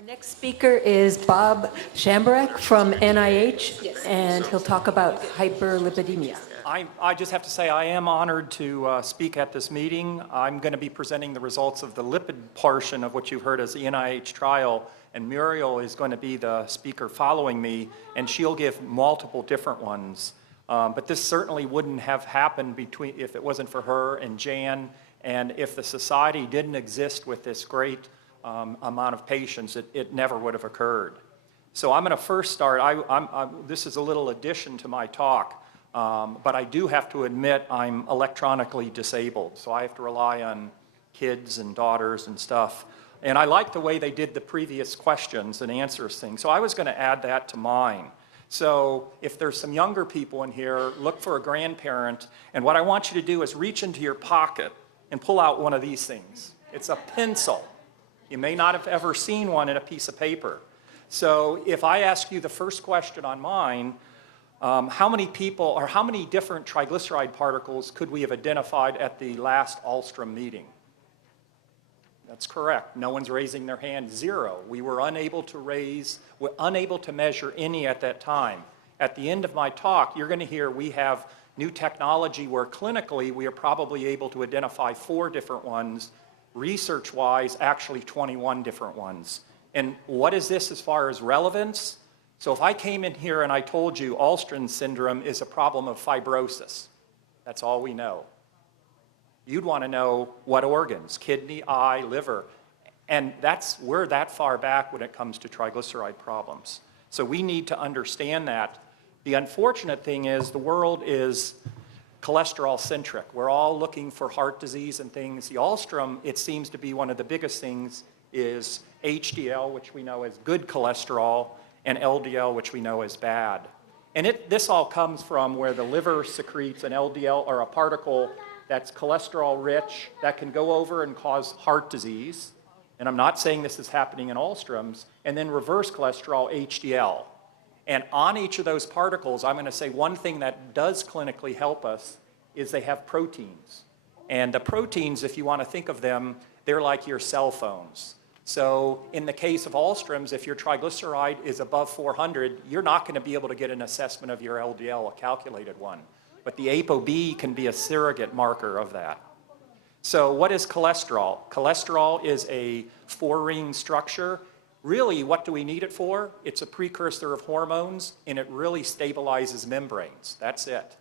Our next speaker is Bob Shamburek from NIH, and he'll talk about hyperlipidemia. I just have to say I am honored to speak at this meeting. I'm going to be presenting the results of the lipid portion of what you've heard as the NIH trial, and Muriel is going to be the speaker following me, and she'll give multiple different ones. But this certainly wouldn't have happened if it wasn't for her and Jan, and if the society didn't exist with this great amount of patients, it never would have occurred. So I'm going to first start. This is a little addition to my talk. But I do have to admit I'm electronically disabled, so I have to rely on kids and daughters and stuff. And I like the way they did the previous questions and answers things, so I was going to add that to mine. So if there's some younger people in here, look for a grandparent, and what I want you to do is reach into your pocket and pull out one of these things. It's a pencil. You may not have ever seen one in a piece of paper. So if I ask you the first question on mine, how many people or how many different triglyceride particles could we have identified at the last ALSTROM meeting? That's correct. No one's raising their hand. 0. We were unable to measure any at that time. At the end of my talk, you're going to hear we have new technology where clinically we are probably able to identify 4 different ones. Research-wise, actually 21 different ones. And what is this as far as relevance? So if I came in here and I told you Alström syndrome is a problem of fibrosis, that's all we know. You'd want to know what organs, kidney, eye, liver, and we're that far back when it comes to triglyceride problems. So we need to understand that. The unfortunate thing is the world is cholesterol-centric. We're all looking for heart disease and things. The Alström, it seems to be one of the biggest things, is HDL, which we know as good cholesterol, and LDL, which we know is bad. And this all comes from where the liver secretes an LDL, or a particle that's cholesterol-rich, that can go over and cause heart disease. And I'm not saying this is happening in Alström's. And then reverse cholesterol, HDL. And on each of those particles, I'm going to say one thing that does clinically help us is they have proteins. And the proteins, if you want to think of them, they're like your cell phones. So in the case of Alström's, if your triglyceride is above 400, you're not going to be able to get an assessment of your LDL, a calculated one. But the ApoB can be a surrogate marker of that. So what is cholesterol? Cholesterol is a 4-ring structure. Really, what do we need it for? It's a precursor of hormones, and it really stabilizes membranes. That's it.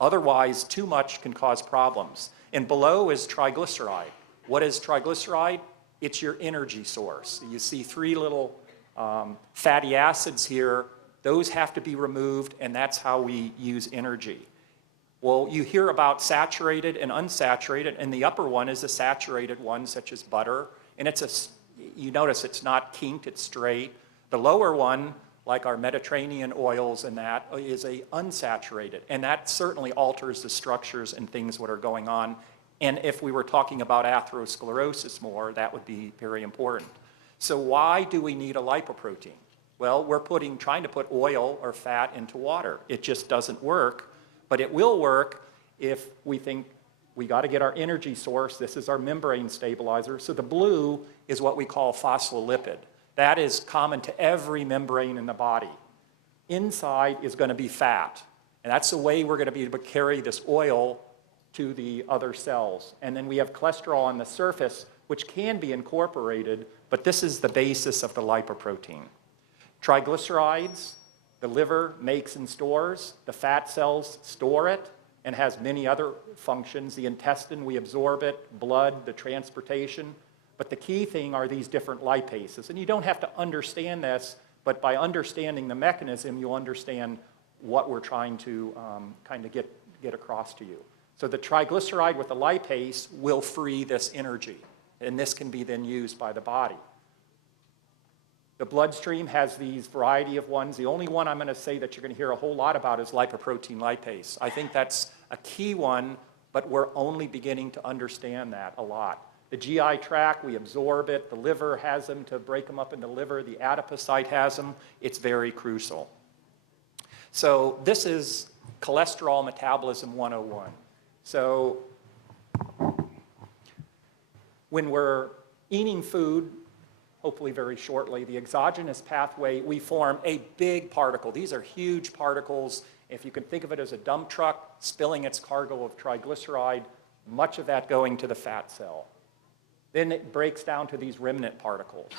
Otherwise, too much can cause problems. And below is triglyceride. What is triglyceride? It's your energy source. You see 3 little fatty acids here. Those have to be removed, and that's how we use energy. Well, you hear about saturated and unsaturated, and the upper one is a saturated one, such as butter. And you notice it's not kinked, it's straight. The lower one, like our Mediterranean oils and that, is a unsaturated. And that certainly alters the structures and things that are going on. And if we were talking about atherosclerosis more, that would be very important. So why do we need a lipoprotein? Well, we're trying to put oil or fat into water. It just doesn't work, but it will work if we think we got to get our energy source. This is our membrane stabilizer. So the blue is what we call phospholipid. That is common to every membrane in the body. Inside is going to be fat, and that's the way we're going to be able to carry this oil to the other cells. And then we have cholesterol on the surface, which can be incorporated, but this is the basis of the lipoprotein. Triglycerides, the liver makes and stores. The fat cells store it and has many other functions. The intestine, we absorb it, blood, the transportation. But the key thing are these different lipases. And you don't have to understand this, but by understanding the mechanism, you'll understand what we're trying to kind of get across to you. So the triglyceride with the lipase will free this energy, and this can be then used by the body. The bloodstream has these variety of ones. The only one I'm going to say that you're going to hear a whole lot about is lipoprotein lipase. I think that's a key one, but we're only beginning to understand that a lot. The GI tract, we absorb it. The liver has them to break them up in the liver. The adipocyte has them. It's very crucial. So this is cholesterol metabolism 101. So when we're eating food, hopefully very shortly. The exogenous pathway, we form a big particle. These are huge particles. If you can think of it as a dump truck spilling its cargo of triglyceride, much of that going to the fat cell. Then it breaks down to these remnant particles.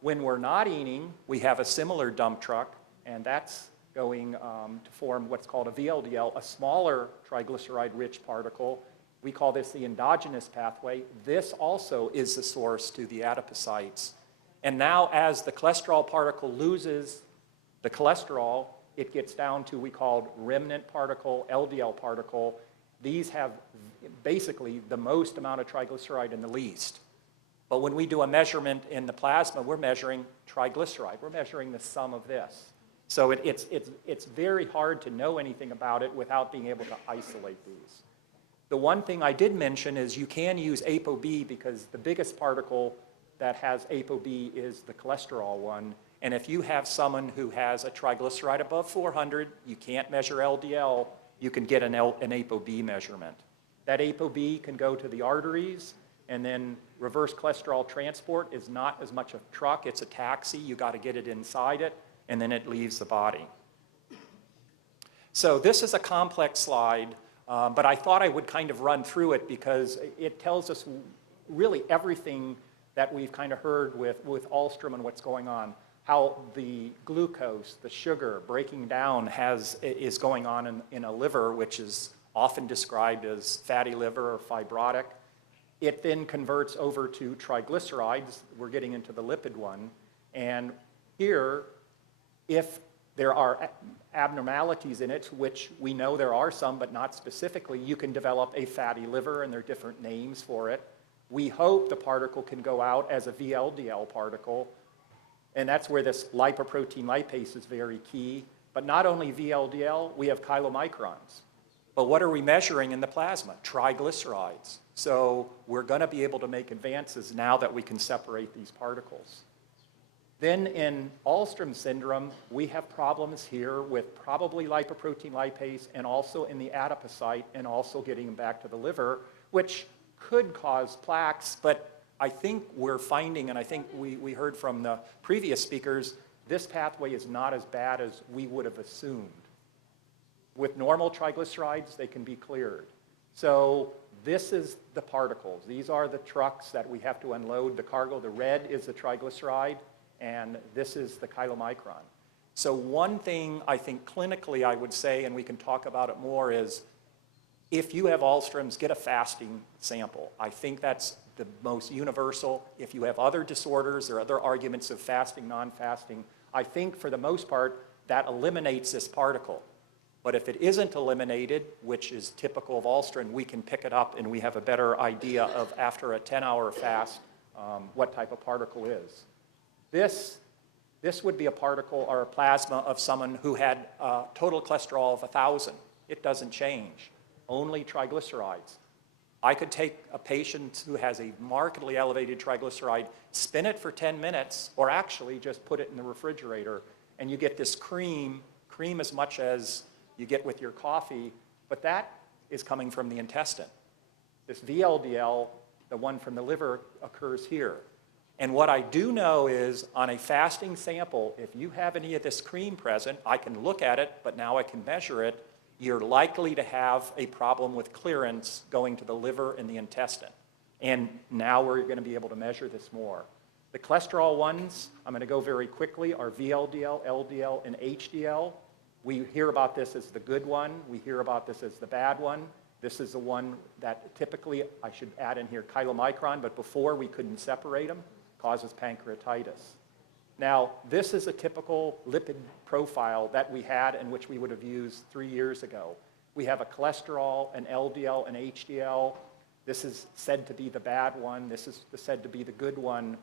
When we're not eating, we have a similar dump truck, and that's going to form what's called a VLDL, a smaller triglyceride-rich particle. We call this the endogenous pathway. This also is the source to the adipocytes. And now as the cholesterol particle loses the cholesterol, it gets down to we call remnant particle, LDL particle. These have basically the most amount of triglyceride and the least. But when we do a measurement in the plasma, we're measuring triglyceride. We're measuring the sum of this. So it's very hard to know anything about it without being able to isolate these. The one thing I did mention is you can use ApoB because the biggest particle that has ApoB is the cholesterol one. And if you have someone who has a triglyceride above 400, you can't measure LDL, you can get an ApoB measurement. That ApoB can go to the arteries, and then reverse cholesterol transport is not as much a truck, it's a taxi. You got to get it inside it, and then it leaves the body. So this is a complex slide, but I thought I would kind of run through it because it tells us really everything that we've kind of heard with Alström and what's going on. How the glucose, the sugar breaking down is going on in a liver, which is often described as fatty liver or fibrotic. It then converts over to triglycerides. We're getting into the lipid one. And here, if there are abnormalities in it, which we know there are some, but not specifically, you can develop a fatty liver, and there are different names for it. We hope the particle can go out as a VLDL particle, and that's where this lipoprotein lipase is very key. But not only VLDL, we have chylomicrons. But what are we measuring in the plasma? Triglycerides. So we're going to be able to make advances now that we can separate these particles. Then in Alström syndrome, we have problems here with probably lipoprotein lipase and also in the adipocyte and also getting them back to the liver, which could cause plaques, but I think we're finding, and I think we heard from the previous speakers, this pathway is not as bad as we would have assumed. With normal triglycerides, they can be cleared. So this is the particles. These are the trucks that we have to unload the cargo. The red is the triglyceride, and this is the chylomicron. So one thing I think clinically I would say, and we can talk about it more, is if you have Alström's, get a fasting sample. I think that's the most universal. If you have other disorders or other arguments of fasting, non-fasting, I think for the most part that eliminates this particle. But if it isn't eliminated, which is typical of Alström, we can pick it up and we have a better idea of after a 10-hour fast what type of particle is. This would be a particle or a plasma of someone who had total cholesterol of 1,000. It doesn't change, only triglycerides. I could take a patient who has a markedly elevated triglyceride, spin it for 10 minutes, or actually just put it in the refrigerator, and you get this cream as much as you get with your coffee, but that is coming from the intestine. This VLDL, the one from the liver, occurs here. And what I do know is on a fasting sample, if you have any of this cream present, I can look at it, but now I can measure it, you're likely to have a problem with clearance going to the liver and the intestine. And now we're going to be able to measure this more. The cholesterol ones, I'm going to go very quickly, are VLDL, LDL, and HDL. We hear about this as the good one. We hear about this as the bad one. This is the one that typically, I should add in here, chylomicron, but before we couldn't separate them, causes pancreatitis. Now, this is a typical lipid profile that we had and which we would have used 3 years ago. We have a cholesterol, an LDL, an HDL. This is said to be the bad one. This is said to be the good one.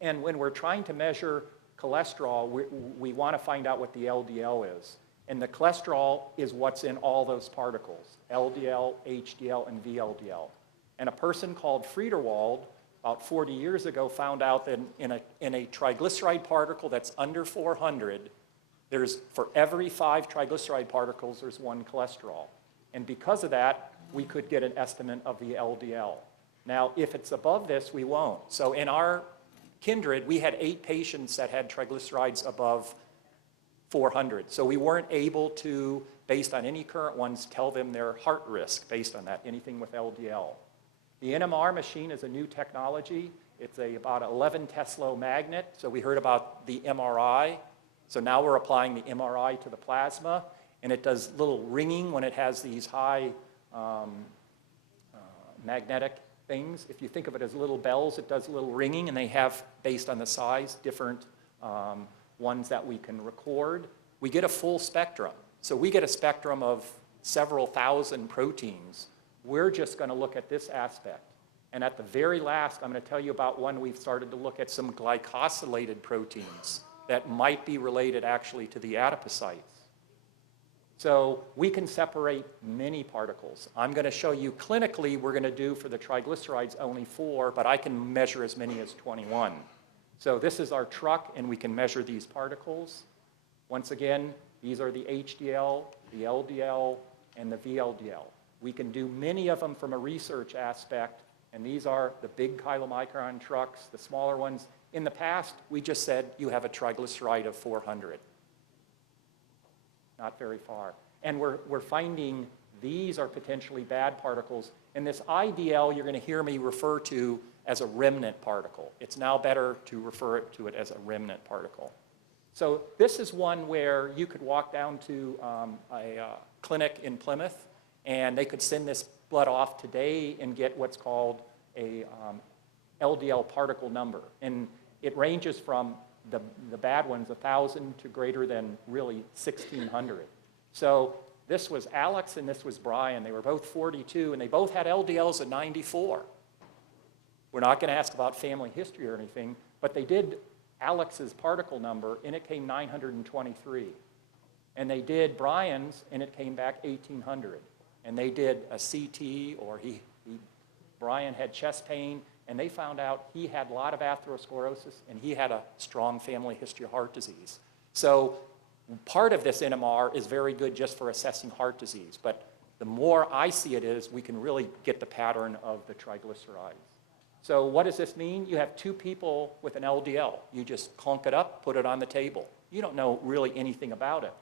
And when we're trying to measure cholesterol, we want to find out what the LDL is. And the cholesterol is what's in all those particles, LDL, HDL, and VLDL. And a person called Friederwald, about 40 years ago, found out that in a triglyceride particle that's under 400, for every 5 triglyceride particles, there's 1 cholesterol. And because of that, we could get an estimate of the LDL. Now, if it's above this, we won't. So in our Kindred, we had 8 patients that had triglycerides above 400. So we weren't able to, based on any current ones, tell them their heart risk based on that, anything with LDL. The NMR machine is a new technology. It's about 11 Tesla magnet. So we heard about the MRI. So now we're applying the MRI to the plasma, and it does little ringing when it has these high magnetic things. If you think of it as little bells, it does a little ringing, and they have, based on the size, different ones that we can record. We get a full spectrum. So we get a spectrum of several thousand proteins. We're just going to look at this aspect. And at the very last, I'm going to tell you about one we've started to look at some glycosylated proteins that might be related actually to the adipocytes. So we can separate many particles. I'm going to show you clinically, we're going to do for the triglycerides only 4, but I can measure as many as 21. So this is our truck, and we can measure these particles. Once again, these are the HDL, the LDL, and the VLDL. We can do many of them from a research aspect, and these are the big chylomicron trucks, the smaller ones. In the past, we just said you have a triglyceride of 400. Not very far. And we're finding these are potentially bad particles. And this IDL, you're going to hear me refer to as a remnant particle. It's now better to refer to it as a remnant particle. So this is one where you could walk down to a clinic in Plymouth, and they could send this blood off today and get what's called a LDL particle number. And it ranges from the bad ones, 1,000, to greater than really 1,600. So this was Alex and this was Brian. They were both 42, and they both had LDLs at 94. We're not going to ask about family history or anything, but they did Alex's particle number, and it came 923. And they did Brian's, and it came back 1,800. And they did a CT, or Brian had chest pain, and they found out he had a lot of atherosclerosis, and he had a strong family history of heart disease. So part of this NMR is very good just for assessing heart disease, but the more I see it is, we can really get the pattern of the triglycerides. So what does this mean? You have 2 people with an LDL. You just clunk it up, put it on the table. You don't know really anything about it,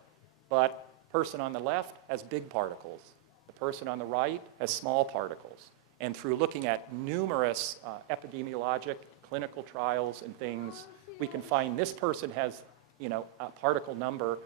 but the person on the left has big particles. The person on the right has small particles. And through looking at numerous epidemiologic clinical trials and things, we can find this person has, a particle number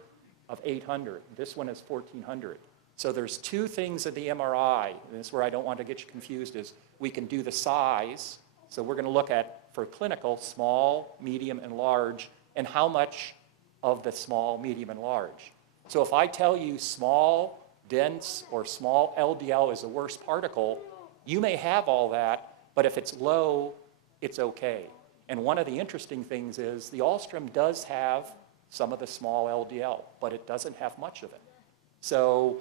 of 800. This one is 1,400. So there's 2 things in the MRI, and this is where I don't want to get you confused, is we can do the size. So we're going to look at, for clinical, small, medium, and large, and how much of the small, medium, and large. So if I tell you small, dense, or small LDL is the worst particle, you may have all that, but if it's low, it's okay. And one of the interesting things is the Alström does have some of the small LDL, but it doesn't have much of it. So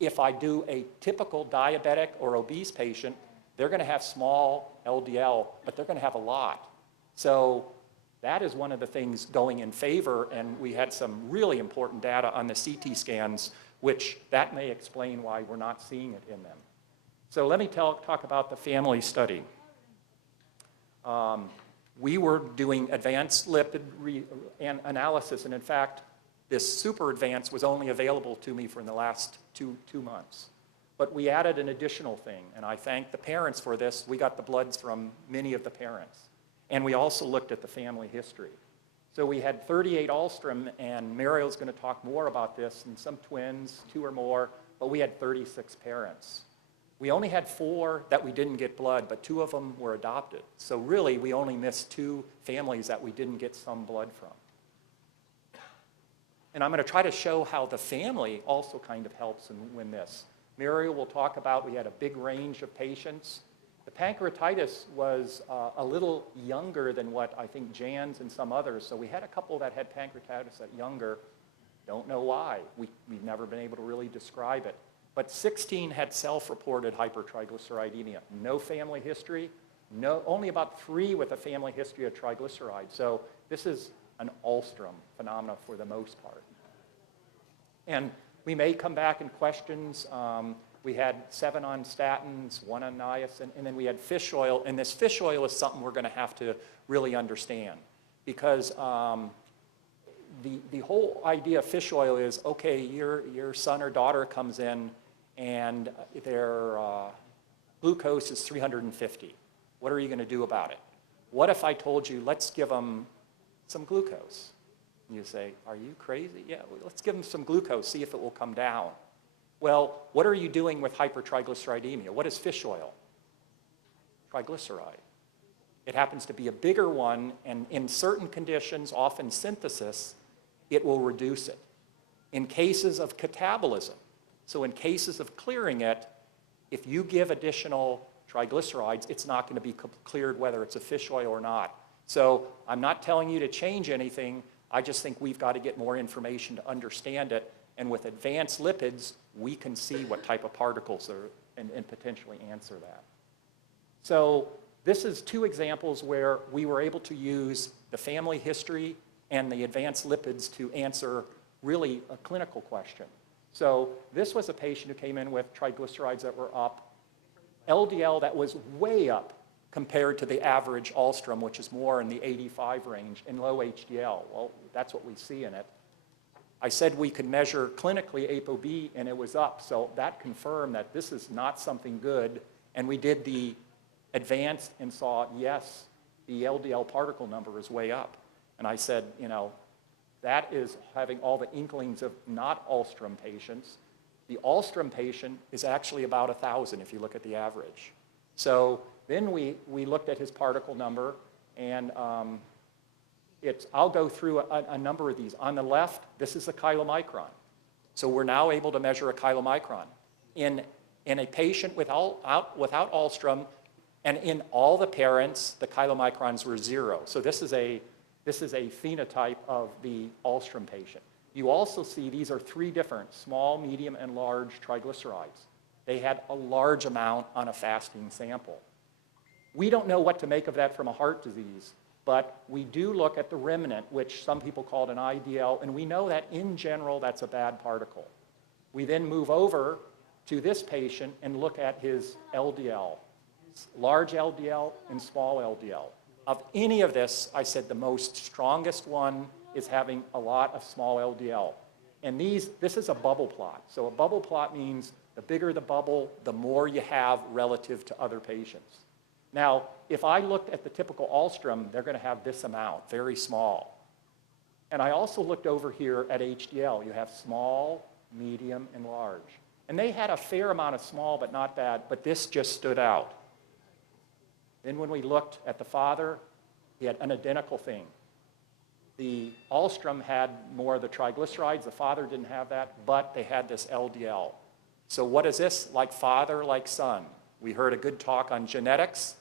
if I do a typical diabetic or obese patient, they're going to have small LDL, but they're going to have a lot. So that is one of the things going in favor, and we had some really important data on the CT scans, which that may explain why we're not seeing it in them. So let me talk about the family study. We were doing advanced lipid analysis, and in fact, this super advanced was only available to me for in the last two months. But we added an additional thing, and I thank the parents for this. We got the bloods from many of the parents. And we also looked at the family history. So we had 38 Alström, and Mariel's going to talk more about this, and some twins, 2 or more, but we had 36 parents. We only had 4 that we didn't get blood, but 2 of them were adopted. So really, we only missed 2 families that we didn't get some blood from. And I'm going to try to show how the family also kind of helps in this. Mariel will talk about, we had a big range of patients. The pancreatitis was a little younger than what I think Jan's and some others. So we had a couple that had pancreatitis that younger. Don't know why. We've never been able to really describe it. But 16 had self-reported hypertriglyceridemia. No family history. Only about 3 with a family history of triglycerides. So this is an Alström phenomena for the most part. And we may come back in questions. We had 7 on statins, 1 on niacin, and then we had fish oil. And this fish oil is something we're going to have to really understand, because the whole idea of fish oil is, okay, your son or daughter comes in and their glucose is 350. What are you going to do about it? What if I told you, let's give them some glucose? And you say, are you crazy? Yeah, well, let's give them some glucose, see if it will come down. Well, what are you doing with hypertriglyceridemia? What is fish oil? Triglyceride. It happens to be a bigger one, and in certain conditions, often synthesis, it will reduce it. In cases of catabolism, so in cases of clearing it, if you give additional triglycerides, it's not going to be cleared whether it's a fish oil or not. So I'm not telling you to change anything. I just think we've got to get more information to understand it. And with advanced lipids, we can see what type of particles are and potentially answer that. So this is 2 examples where we were able to use the family history and the advanced lipids to answer really a clinical question. So this was a patient who came in with triglycerides that were up, LDL that was way up compared to the average Alström, which is more in the 85 range, and low HDL. Well, that's what we see in it. I said we could measure clinically ApoB, and it was up, so that confirmed that this is not something good. And we did the advanced and saw, yes, the LDL particle number is way up. And I said, you know, that is having all the inklings of not Alström patients. The Alström patient is actually about 1,000 if you look at the average. So then we looked at his particle number, and I'll go through a number of these. On the left, this is a chylomicron. So we're now able to measure a chylomicron. In a patient without Alström, and in all the parents, the chylomicrons were 0. So this is a phenotype of the Alström patient. You also see these are 3 different, small, medium, and large triglycerides. They had a large amount on a fasting sample. We don't know what to make of that from a heart disease, but we do look at the remnant, which some people called an IDL, and we know that in general that's a bad particle. We then move over to this patient and look at his LDL, large LDL and small LDL. Of any of this, I said the most strongest one is having a lot of small LDL. And this is a bubble plot. So a bubble plot means the bigger the bubble, the more you have relative to other patients. Now, if I looked at the typical Alström, they're going to have this amount, very small. And I also looked over here at HDL. You have small, medium, and large. And they had a fair amount of small, but not bad, but this just stood out. Then when we looked at the father, he had an identical thing. The Alström had more of the triglycerides. The father didn't have that, but they had this LDL. So what is this? Like father, like son. We heard a good talk on genetics.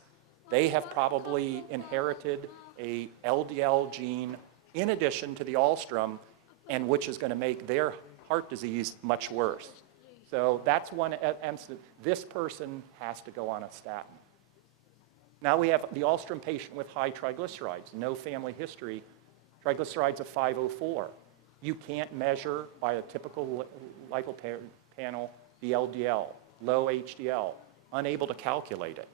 They have probably inherited a LDL gene in addition to the Alström, and which is going to make their heart disease much worse. So that's one instance. This person has to go on a statin. Now we have the Alström patient with high triglycerides, no family history, triglycerides of 504. You can't measure by a typical lipo panel the LDL, low HDL, unable to calculate it.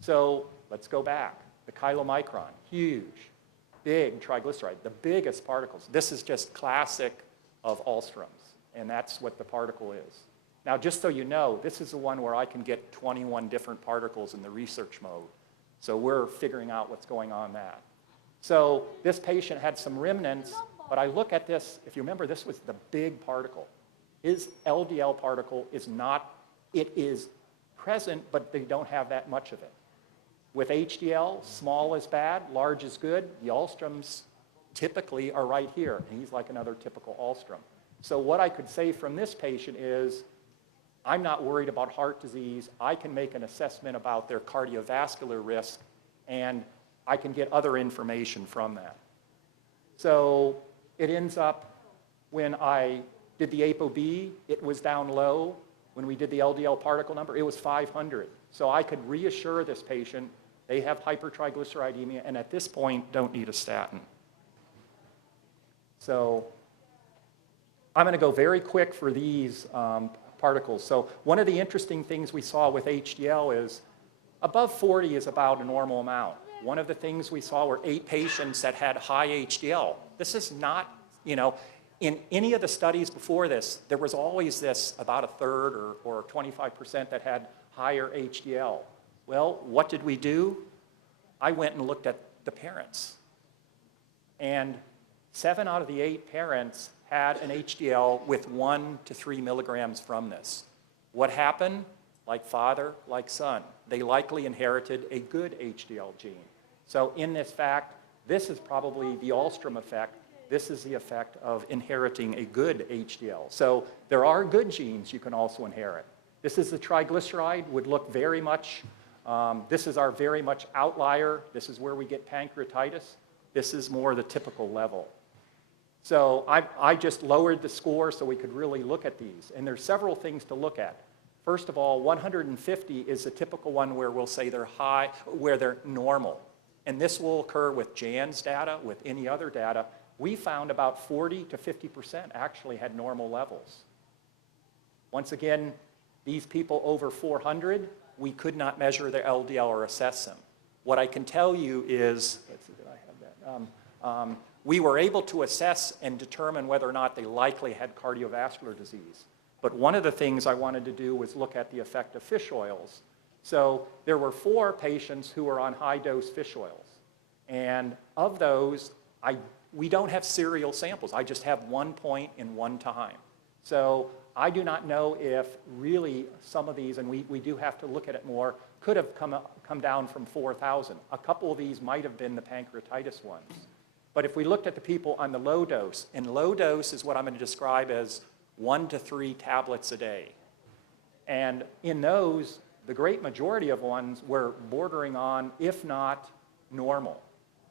So let's go back. The chylomicron, huge, big triglyceride, the biggest particles. This is just classic of Alströms, and that's what the particle is. Now, just so you know, this is the one where I can get 21 different particles in the research mode. So we're figuring out what's going on that. So this patient had some remnants, but I look at this, if you remember, this was the big particle. His LDL particle is not, it is present, but they don't have that much of it. With HDL, small is bad, large is good. The Alströms typically are right here, and he's like another typical Alström. So what I could say from this patient is, I'm not worried about heart disease. I can make an assessment about their cardiovascular risk, and I can get other information from that. So it ends up, when I did the ApoB, it was down low. When we did the LDL particle number, it was 500. So I could reassure this patient they have hypertriglyceridemia, and at this point, don't need a statin. So I'm going to go very quick for these. particles. So one of the interesting things we saw with HDL is above 40 is about a normal amount. One of the things we saw were 8 patients that had high HDL. This is not, in any of the studies before this, there was always this about a third or 25% that had higher HDL. Well, what did we do? I went and looked at the parents. And 7 out of the 8 parents had an HDL with 1 to 3 milligrams from this. What happened? Like father, like son. They likely inherited a good HDL gene. So in this fact, this is probably the Alström effect. This is the effect of inheriting a good HDL. So there are good genes you can also inherit. This is the triglyceride, would look very much, this is our very much outlier. This is where we get pancreatitis. This is more the typical level. So I just lowered the score so we could really look at these. And there's several things to look at. First of all, 150 is a typical one where we'll say they're high, where they're normal. And this will occur with Jan's data, with any other data. We found about 40 to 50% actually had normal levels. Once again, these people over 400, we could not measure their LDL or assess them. What I can tell you is, let's see, did I have that? We were able to assess and determine whether or not they likely had cardiovascular disease. But one of the things I wanted to do was look at the effect of fish oils. So there were 4 patients who were on high-dose fish oils. And of those, we don't have serial samples. I just have 1 point in 1 time. So I do not know if really some of these, and we do have to look at it more, could have come down from 4,000. A couple of these might have been the pancreatitis ones. But if we looked at the people on the low dose, and low dose is what I'm going to describe as 1 to 3 tablets a day. And in those, the great majority of ones were bordering on, if not normal.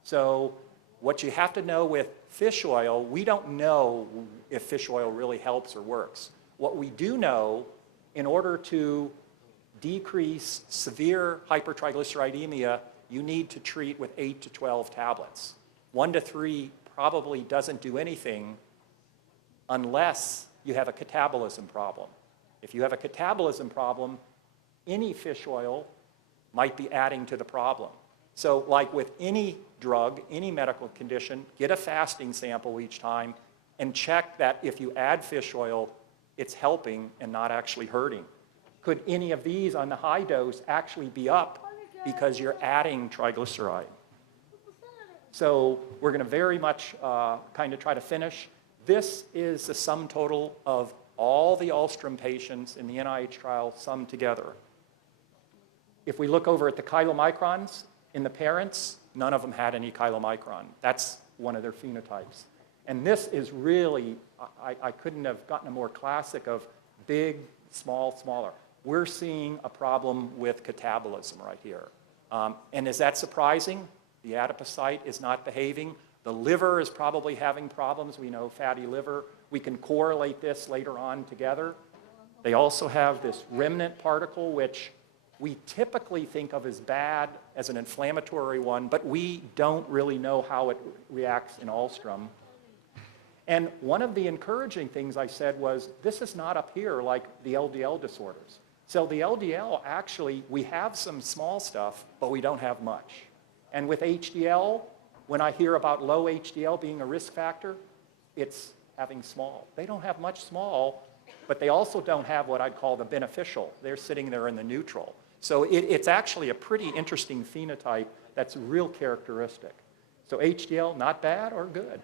So what you have to know with fish oil, we don't know if fish oil really helps or works. What we do know, in order to decrease severe hypertriglyceridemia, you need to treat with 8 to 12 tablets. 1 to 3 probably doesn't do anything unless you have a catabolism problem. If you have a catabolism problem, any fish oil might be adding to the problem. So like with any drug, any medical condition, get a fasting sample each time and check that if you add fish oil, it's helping and not actually hurting. Could any of these on the high dose actually be up because you're adding triglyceride? So we're going to very much kind of try to finish. This is the sum total of all the Alström patients in the NIH trial summed together. If we look over at the chylomicrons in the parents, none of them had any chylomicron. That's one of their phenotypes. And this is really, I couldn't have gotten a more classic of big, small, smaller. We're seeing a problem with catabolism right here. And is that surprising? The adipocyte is not behaving. The liver is probably having problems. We know fatty liver. We can correlate this later on together. They also have this remnant particle, which we typically think of as bad, as an inflammatory one, but we don't really know how it reacts in Alström. And one of the encouraging things I said was, this is not up here like the LDL disorders. So the LDL, actually, we have some small stuff, but we don't have much. And with HDL, when I hear about low HDL being a risk factor, it's having small. They don't have much small, but they also don't have what I'd call the beneficial. They're sitting there in the neutral. So it's actually a pretty interesting phenotype that's real characteristic. So HDL, not bad or good.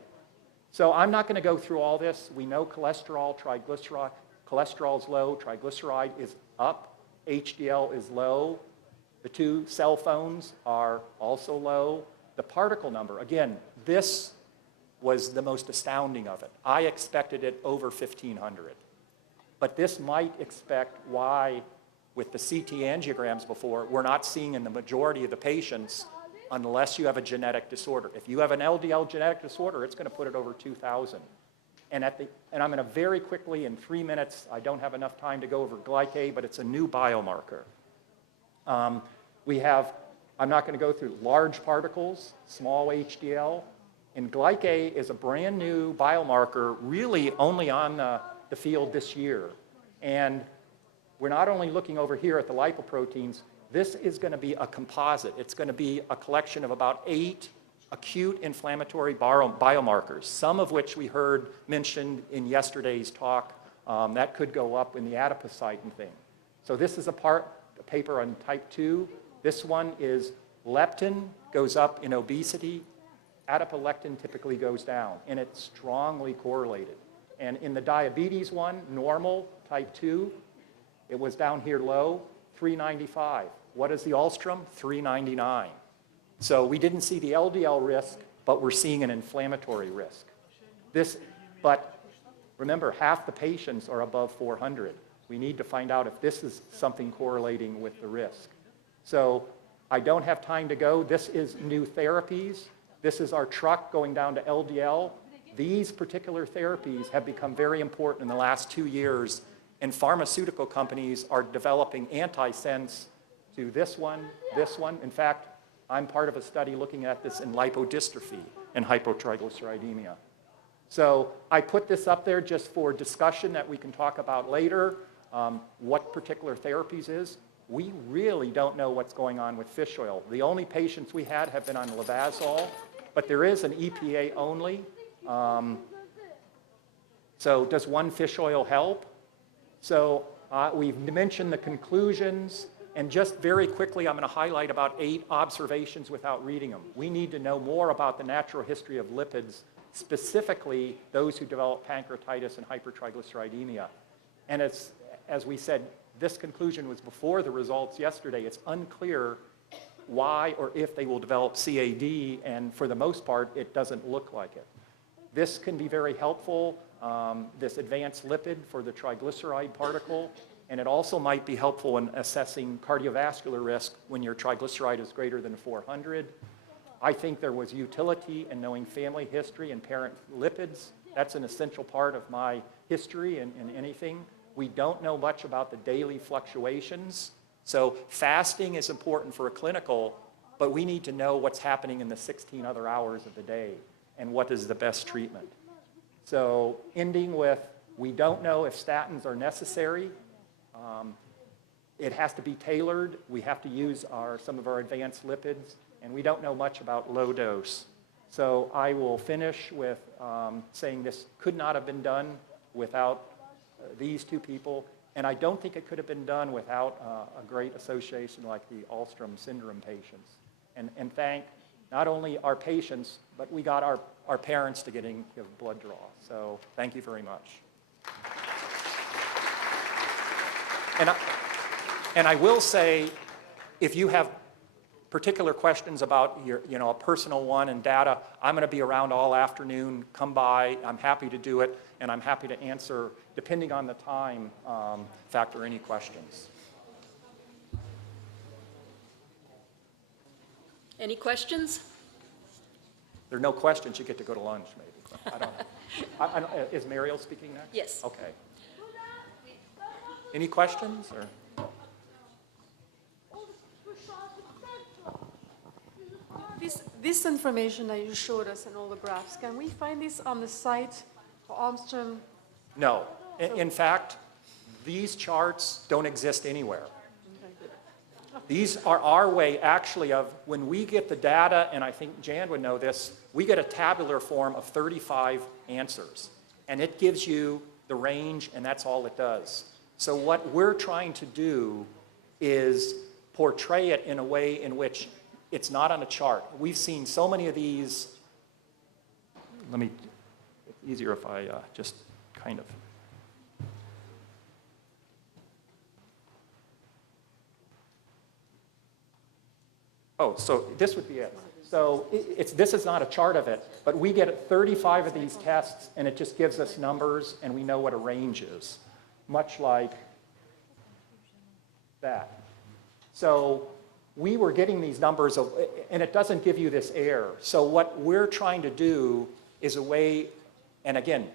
So I'm not going to go through all this. We know cholesterol, triglyceride, cholesterol is low, triglyceride is up, HDL is low. The 2 cell phones are also low. The particle number, again, this was the most astounding of it. I expected it over 1,500. But this might expect why, with the CT angiograms before, we're not seeing in the majority of the patients unless you have a genetic disorder. If you have an LDL genetic disorder, it's going to put it over 2,000. And I'm going to very quickly, in 3 minutes, I don't have enough time to go over glycate, but it's a new biomarker. We have, I'm not going to go through large particles, small HDL, and glycate is a brand new biomarker really only on the field this year. And we're not only looking over here at the lipoproteins, this is going to be a composite. It's going to be a collection of about 8 acute inflammatory biomarkers, some of which we heard mentioned in yesterday's talk. That could go up in the adipocyte and thing. So this is a paper on type 2. This one is leptin goes up in obesity. Adipolectin typically goes down, and it's strongly correlated. And in the diabetes one, normal, type 2, it was down here low, 395. What is the Alström? 399. So we didn't see the LDL risk, but we're seeing an inflammatory risk. But remember, half the patients are above 400. We need to find out if this is something correlating with the risk. So I don't have time to go. This is new therapies. This is our truck going down to LDL. These particular therapies have become very important in the last 2 years, and pharmaceutical companies are developing antisense to this one. In fact, I'm part of a study looking at this in lipodystrophy and hypotriglyceridemia. So I put this up there just for discussion that we can talk about later, what particular therapies is. We really don't know what's going on with fish oil. The only patients we had have been on Levazole, but there is an EPA only. So does one fish oil help? So we've mentioned the conclusions, and just very quickly I'm going to highlight about 8 observations without reading them. We need to know more about the natural history of lipids, specifically those who develop pancreatitis and hypertriglyceridemia. And as we said, this conclusion was before the results yesterday. It's unclear why or if they will develop CAD, and for the most part, it doesn't look like it. This can be very helpful, this advanced lipid for the triglyceride particle, and it also might be helpful in assessing cardiovascular risk when your triglyceride is greater than 400. I think there was utility in knowing family history and parent lipids. That's an essential part of my history in anything. We don't know much about the daily fluctuations. So fasting is important for a clinical, but we need to know what's happening in the 16 other hours of the day and what is the best treatment. So ending with, we don't know if statins are necessary. It has to be tailored. We have to use some of our advanced lipids, and we don't know much about low dose. So I will finish with saying this could not have been done without these 2 people, and I don't think it could have been done without a great association like the Alström syndrome patients. And thank not only our patients, but we got our parents to give blood draw. So thank you very much. And I will say, if you have particular questions about a personal one and data, I'm going to be around all afternoon. Come by. I'm happy to do it, and I'm happy to answer, depending on the time factor, any questions. Any questions? There are no questions. You get to go to lunch, maybe. I don't know. Is Mariel speaking next? Yes. Okay. Any questions? Or? This information that you showed us and all the graphs, can we find this on the site for Alström? No. In fact, these charts don't exist anywhere. These are our way, actually, of when we get the data, and I think Jan would know this, we get a tabular form of 35 answers. And it gives you the range, and that's all it does. So what we're trying to do is portray it in a way in which it's not on a chart. We've seen so many of these. It's easier if I just kind of. Oh, so this would be it. So this is not a chart of it, but we get 35 of these tests, and it just gives us numbers, and we know what a range is, much like that. So we were getting these numbers, and it doesn't give you this error. So what we're trying to do is a way, and again,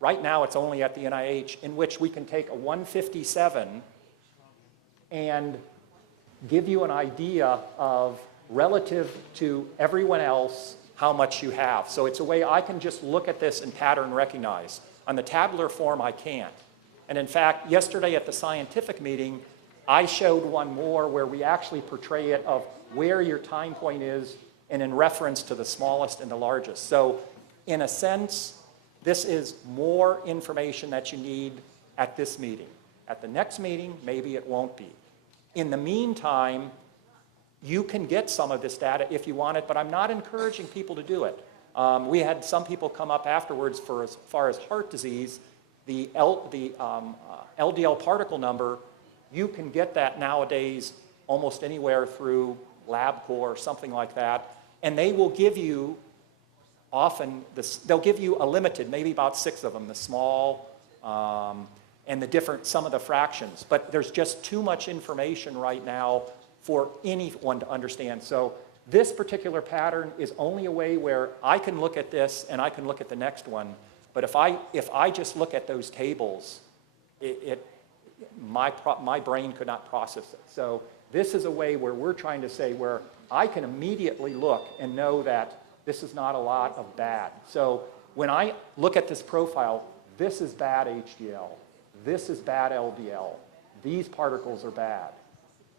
right now it's only at the NIH, in which we can take a 157 and give you an idea of, relative to everyone else, how much you have. So it's a way I can just look at this and pattern recognize. On the tabular form, I can't. And in fact, yesterday at the scientific meeting, I showed one more where we actually portray it of where your time point is and in reference to the smallest and the largest. So in a sense, this is more information that you need at this meeting. At the next meeting, maybe it won't be. In the meantime, you can get some of this data if you want it, but I'm not encouraging people to do it. We had some people come up afterwards for as far as heart disease, the LDL particle number, you can get that nowadays almost anywhere through LabCorp or something like that, and they will give you often, they'll give you a limited, maybe about 6 of them, the small and the different, some of the fractions, but there's just too much information right now for anyone to understand. So this particular pattern is only a way where I can look at this and I can look at the next one, but if I just look at those tables, my brain could not process it. So this is a way where we're trying to say where I can immediately look and know that this is not a lot of bad. So when I look at this profile, this is bad HDL, this is bad LDL, these particles are bad.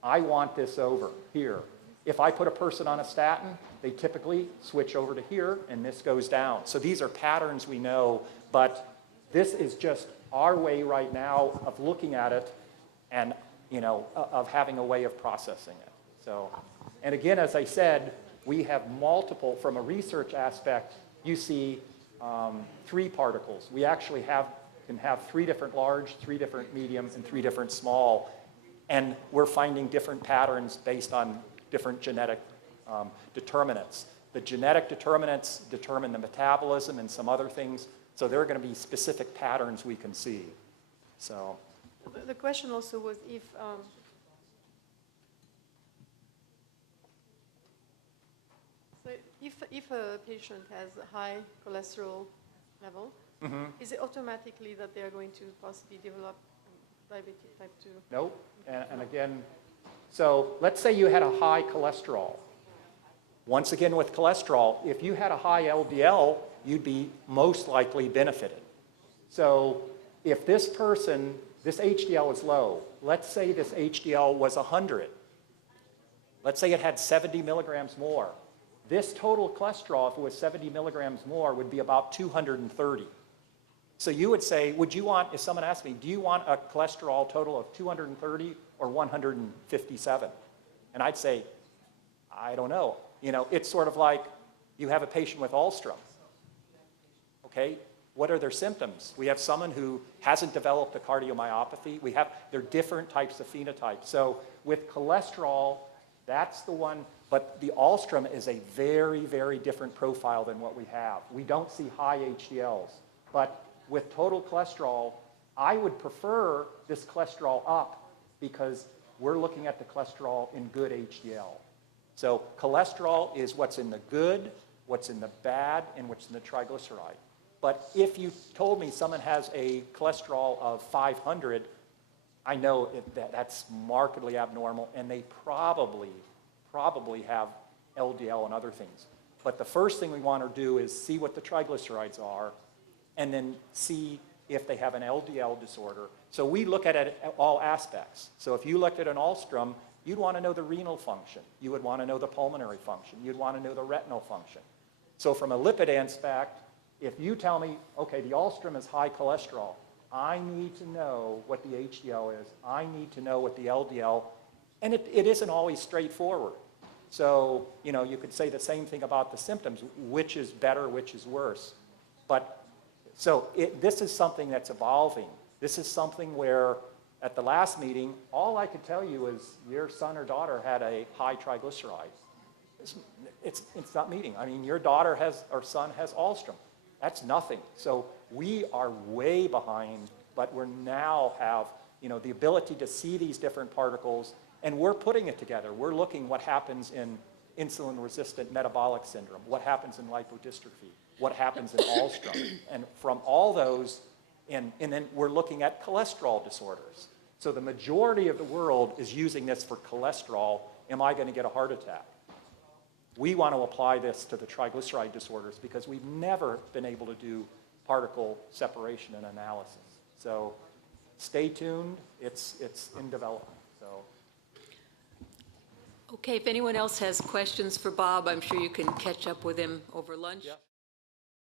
I want this over here. If I put a person on a statin, they typically switch over to here and this goes down. So these are patterns we know, but this is just our way right now of looking at it and, you know, of having a way of processing it. So, and again, as I said, we have multiple, from a research aspect, you see 3 particles. We actually can have 3 different large, 3 different medium, and 3 different small. And we're finding different patterns based on different genetic determinants. The genetic determinants determine the metabolism and some other things. So there are going to be specific patterns we can see. So The question also was if a patient has a high cholesterol level, is it automatically that they are going to possibly develop diabetes type 2? nope. And again, so let's say you had a high cholesterol. Once again with cholesterol, if you had a high LDL, you'd be most likely benefited. So if this person, this HDL is low, let's say this HDL was 100. Let's say it had 70 milligrams more. This total cholesterol, if it was 70 milligrams more, would be about 230. So you would say, would you want, if someone asked me, do you want a cholesterol total of 230 or 157? And I'd say, I don't know. You know, it's sort of like you have a patient with Alström. Okay, what are their symptoms? We have someone who hasn't developed a cardiomyopathy. There are different types of phenotypes. So with cholesterol, that's the one, but the Alström is a very, very different profile than what we have. We don't see high HDLs, but with total cholesterol, I would prefer this cholesterol up because we're looking at the cholesterol in good HDL. So cholesterol is what's in the good, what's in the bad, and what's in the triglyceride. But if you told me someone has a cholesterol of 500, I know that's markedly abnormal, and they probably have LDL and other things. But the first thing we want to do is see what the triglycerides are, and then see if they have an LDL disorder. So we look at it at all aspects. So if you looked at an Alström, you'd want to know the renal function. You would want to know the pulmonary function. You'd want to know the retinal function. So from a lipid aspect, if you tell me, okay, the Alström is high cholesterol, I need to know what the HDL is. I need to know what the LDL, and it isn't always straightforward. So, you know, you could say the same thing about the symptoms, which is better, which is worse. But so this is something that's evolving. This is something where at the last meeting, all I could tell you is your son or daughter had a high triglyceride. It's not meeting. I mean, your daughter has, or son has Alström. That's nothing. So we are way behind, but we now have, you know, the ability to see these different particles, and we're putting it together. We're looking what happens in insulin-resistant metabolic syndrome, what happens in lipodystrophy, what happens in Alström. And from all those, and then we're looking at cholesterol disorders. So the majority of the world is using this for cholesterol. Am I going to get a heart attack? We want to apply this to the triglyceride disorders because we've never been able to do particle separation and analysis. So stay tuned. It's in development, so. Okay, if anyone else has questions for Bob, I'm sure you can catch up with him over lunch. Yeah.